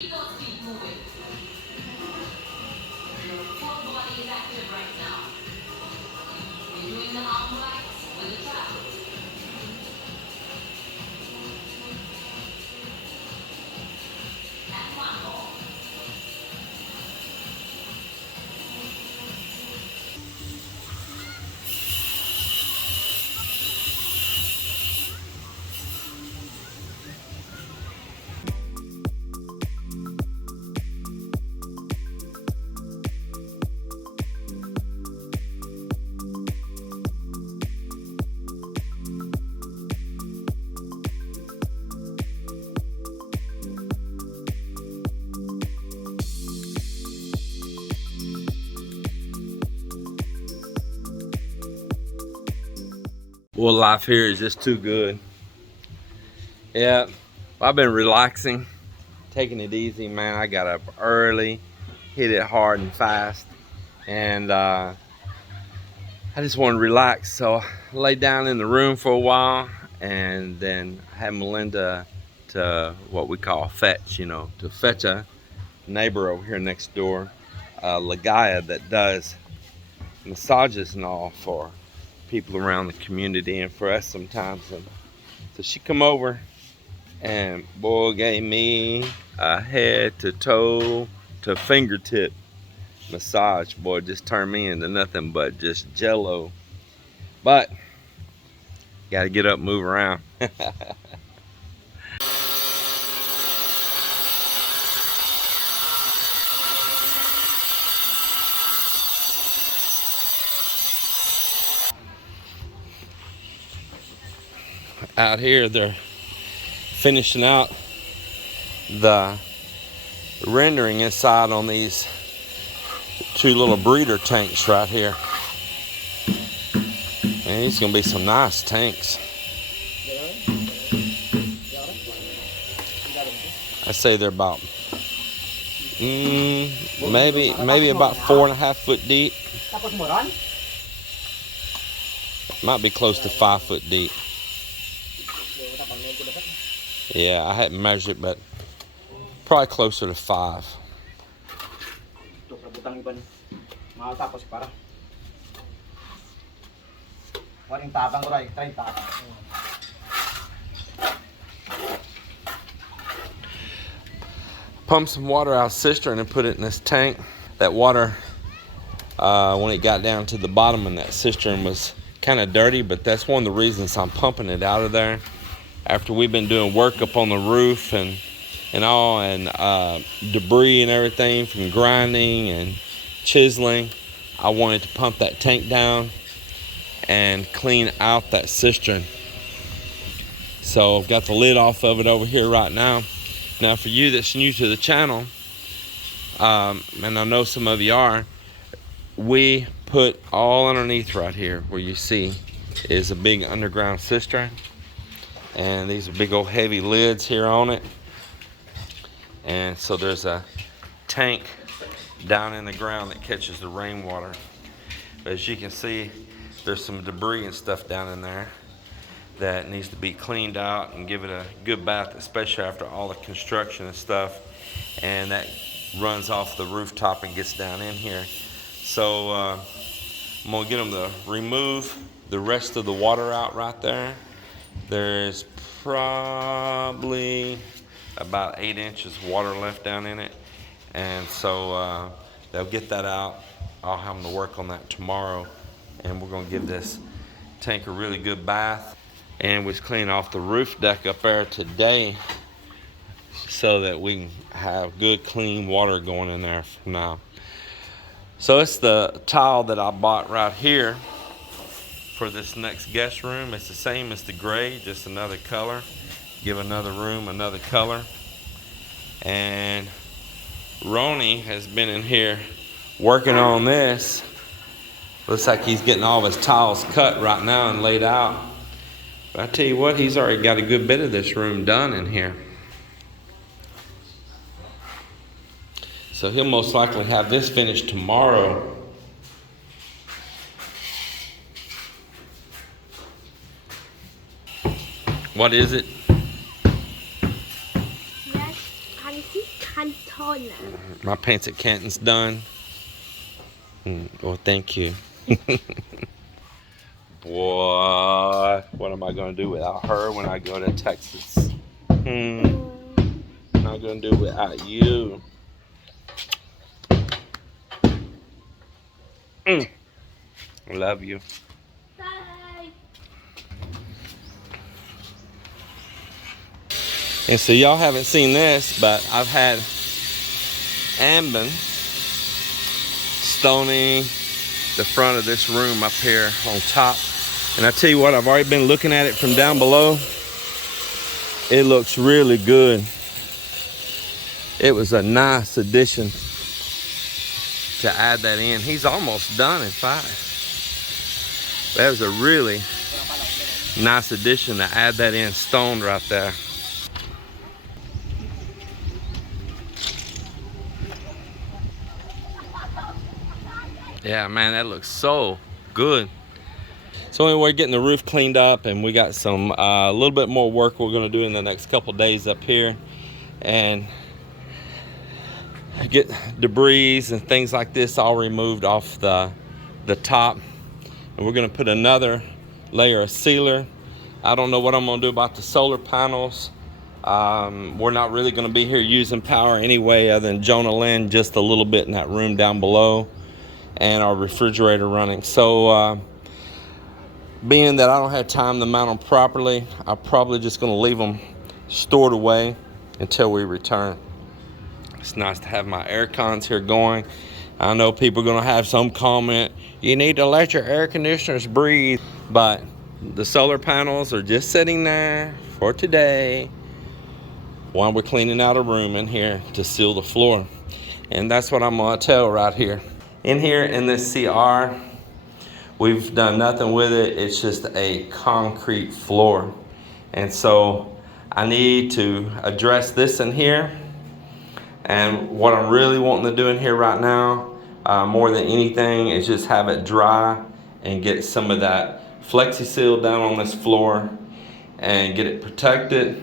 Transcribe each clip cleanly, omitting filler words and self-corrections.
Keep those feet moving. Your full body is active right now. You're doing the arm rights with the trap. And one more. Well, life here is just too good. Yeah, I've been relaxing, taking it easy, man. I got up early, hit it hard and fast, and I just want to relax. So I laid down in the room for a while, and then I had Melinda to what we call fetch, to fetch a neighbor over here next door, Lagaya, that does massages and all for people around the community and for us sometimes. And so she come over and boy gave me a head to toe to fingertip massage. Boy, just turned me into nothing but just jello. But gotta get up, move around. Out here they're finishing out the rendering inside on these two little breeder tanks right here. And these gonna be some nice tanks. I say they're about maybe about 4.5 foot deep. Might be close to 5 foot deep. Yeah, I hadn't measured, but probably closer to 5. Pumped some water out of the cistern and put it in this tank. That water, when it got down to the bottom in that cistern, was kind of dirty, but that's one of the reasons I'm pumping it out of there. After we've been doing work up on the roof and debris and everything from grinding and chiseling, I wanted to pump that tank down and clean out that cistern. So I've got the lid off of it over here right now. Now for you that's new to the channel, and I know some of you are, we put all underneath right here where you see is a big underground cistern. And these are big old heavy lids here on it. And so there's a tank down in the ground that catches the rainwater. But as you can see, there's some debris and stuff down in there that needs to be cleaned out and give it a good bath, especially after all the construction and stuff. And that runs off the rooftop and gets down in here. So I'm gonna get them to remove the rest of the water out right there. There's probably about 8 inches of water left down in it. And so they'll get that out. I'll have them to work on that tomorrow. And we're gonna give this tank a really good bath. And we're cleaning off the roof deck up there today so that we can have good clean water going in there from now. So it's the tile that I bought right here for this next guest room. It's the same as the gray, just another color. Give another room another color. And Ronnie has been in here working on this. Looks like he's getting all of his tiles cut right now and laid out. But I tell you what, he's already got a good bit of this room done in here. So he'll most likely have this finished tomorrow. What is it? Yes, taller. My paints at Canton's done. Well, thank you. Boy, what am I going to do without her when I go to Texas? What am I going to do without you? I love you. Bye. And so y'all haven't seen this, but I've had Ambin stoning the front of this room up here on top. And I tell you what, I've already been looking at it from down below. It looks really good. It was a nice addition to add that in. He's almost done in 5. That was a really nice addition to add that in stoned right there. Yeah, man, that looks so good. So anyway, we're getting the roof cleaned up, and we got some a little bit more work we're going to do in the next couple days up here, and get debris and things like this all removed off the top. And we're going to put another layer of sealer. I don't know what I'm going to do about the solar panels. We're not really going to be here using power anyway, other than Jonah Lynn just a little bit in that room down below, and our refrigerator running. So being that I don't have time to mount them properly, I'm probably just going to leave them stored away until we return. It's nice to have my air cons here going. I know people are going to have some comment, you need to let your air conditioners breathe, but the solar panels are just sitting there for today while we're cleaning out a room in here to seal the floor. And that's what I'm going to tell right here. In here in this CR, we've done nothing with it. It's just a concrete floor. And so I need to address this in here. And what I'm really wanting to do in here right now, more than anything, is just have it dry and get some of that Flexi Seal down on this floor and get it protected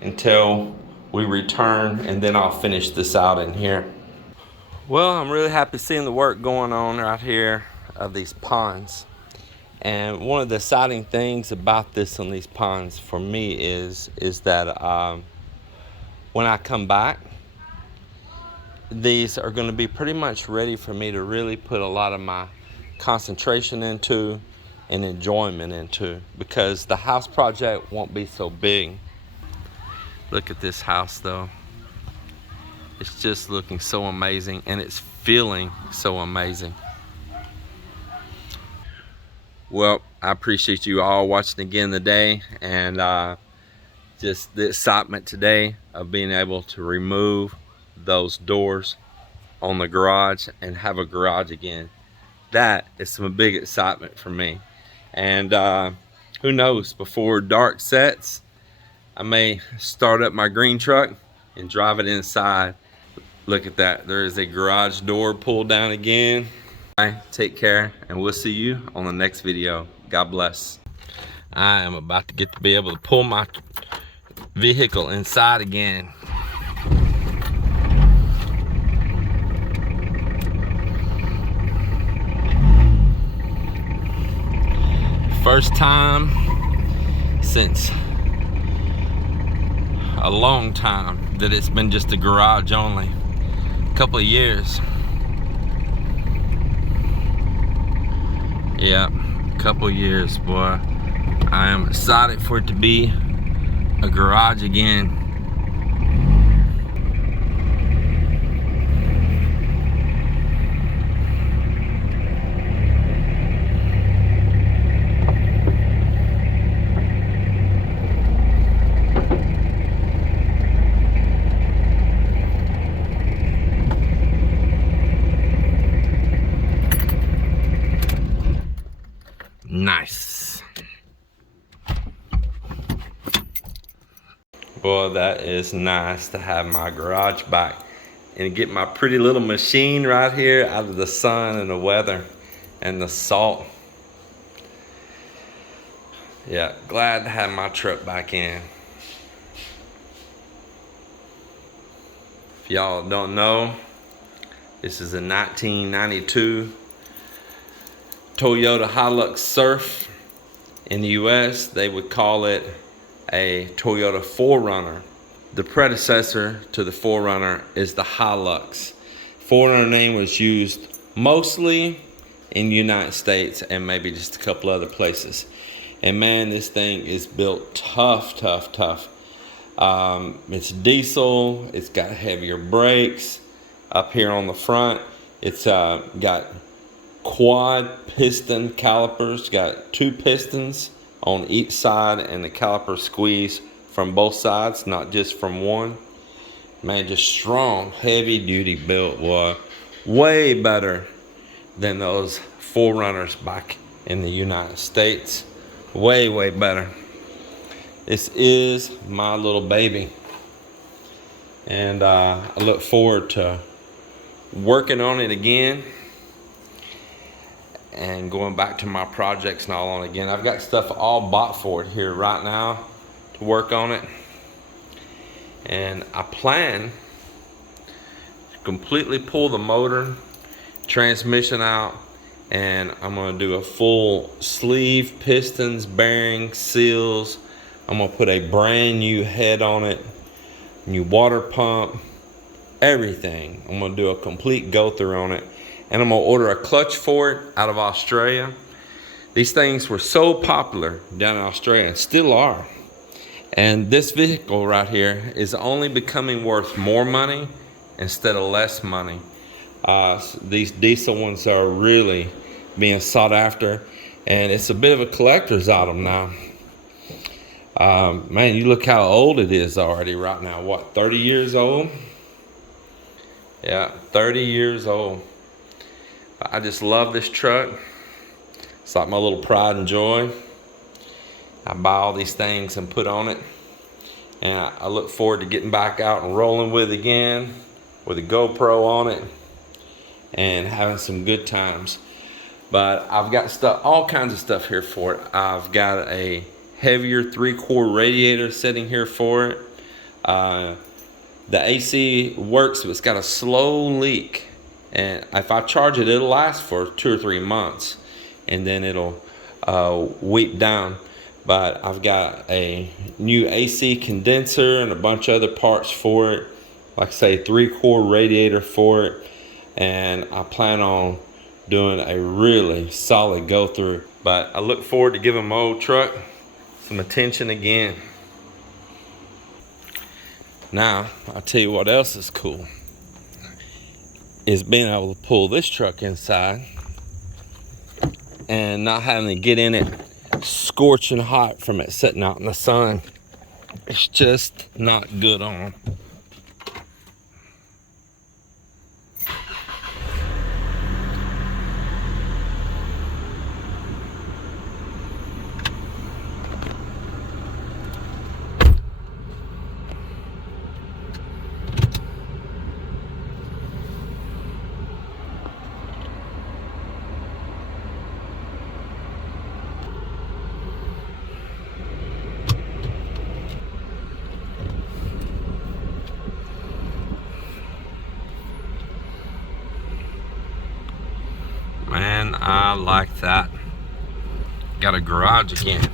until we return, and then I'll finish this out in here. Well, I'm really happy seeing the work going on right here of these ponds. And one of the exciting things about this on these ponds for me is that when I come back, these are going to be pretty much ready for me to really put a lot of my concentration into and enjoyment into, because the house project won't be so big. Look at this house though. It's just looking so amazing, and it's feeling so amazing. Well, I appreciate you all watching again today, and just the excitement today of being able to remove those doors on the garage and have a garage again. That is some big excitement for me. And who knows, before dark sets, I may start up my green truck and drive it inside. Look at that, there is a garage door pulled down again. Take care, and we'll see you on the next video. God bless. I am about to get to be able to pull my vehicle inside again. First time since a long time that it's been just a garage only. A couple of years. Yeah, a couple of years, boy. I am excited for it to be a garage again. Nice. Boy, that is nice to have my garage back and get my pretty little machine right here out of the sun and the weather and the salt. Yeah, glad to have my truck back in. If y'all don't know, this is a 1992 Toyota Hilux Surf. In the US, they would call it a Toyota 4Runner. The predecessor to the 4Runner is the Hilux. 4Runner name was used mostly in the United States and maybe just a couple other places. And man, this thing is built tough. It's diesel. It's got heavier brakes. Up here on the front, it's got quad piston calipers. Got 2 pistons on each side, and the caliper squeeze from both sides, not just from one. Man, just strong, heavy duty built. Was way better than those 4Runners back in the United States. Way better. This is my little baby, and I look forward to working on it again and going back to my projects and all on again. I've got stuff all bought for it here right now to work on it, and I plan to completely pull the motor, transmission out, and I'm gonna do a full sleeve, pistons, bearings, seals. I'm gonna put a brand new head on it, new water pump, everything. I'm gonna do a complete go through on it, and I'm gonna order a clutch for it out of Australia. These things were so popular down in Australia and still are. And this vehicle right here is only becoming worth more money instead of less money. These diesel ones are really being sought after, and it's a bit of a collector's item now. Man, you look how old it is already right now. What, 30 years old? Yeah, 30 years old. I just love this truck. It's like my little pride and joy. I buy all these things and put on it, and I look forward to getting back out and rolling with it again with a GoPro on it and having some good times. But I've got stuff, all kinds of stuff here for it. I've got a heavier 3-core radiator sitting here for it. The AC works, but it's got a slow leak, and if I charge it, it'll last for 2 or 3 months, and then it'll weep down. But I've got a new AC condenser and a bunch of other parts for it, like I say, 3-core radiator for it, and I plan on doing a really solid go through. But I look forward to giving my old truck some attention again. Now, I'll tell you what else is cool, is being able to pull this truck inside and not having to get in it scorching hot from it sitting out in the sun. It's just not good on. Man, I like that. Got a garage again.